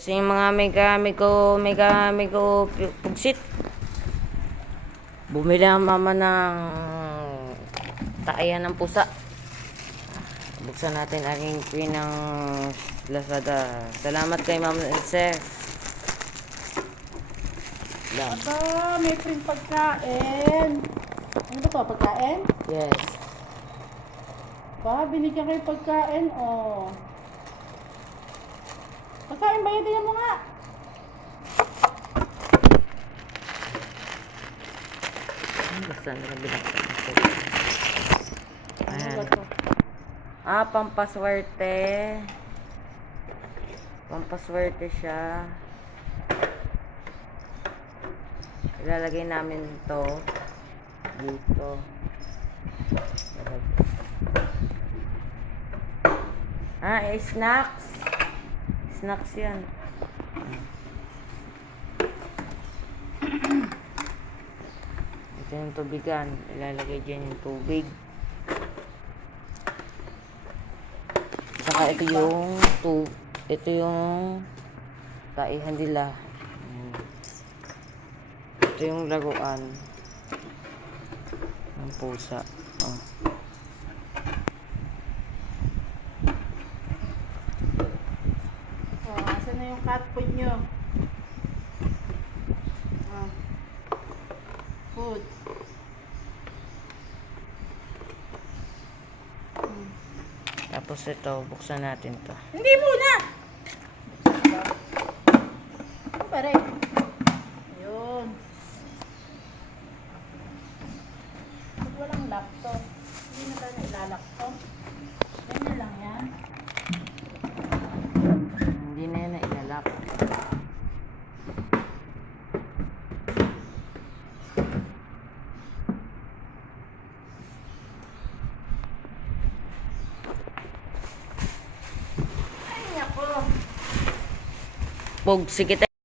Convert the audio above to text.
Kasi yung mga mega mega mego pu- pugsit. Bumili ang mama ng takayan ng pusa. Buksan natin aking queen ng Lazada. Salamat kay Ma'am. Lang. Aba, may free pagkain. Ano ba to, pagkain? Yes. Ba, binigyan kayo pagkain, oh. Pagkain ba yun? Tingnan mo nga. Basta nila binaksan ito. Ano Ayan. ba to? Ah, pampaswerte. Pampaswerte siya. Ilalagay namin to dito. Ah, eh, snacks. Snacks yan. Ito yung tubigan. Ilalagay dyan yung tubig. Saka ito yung tu ito yung taihan nila. Ito yung laruan ng pusa. Oh. Oh, asan na yung cat food nyo? Ah. Food. Tapos ito, buksan natin to. Hindi muna! Pa rin? Ayun. Pag walang laptop, hindi na tayo ilalaptop. Ganyan lang yan. Hindi na yan na ilalap. Ay, nako. Pog, sige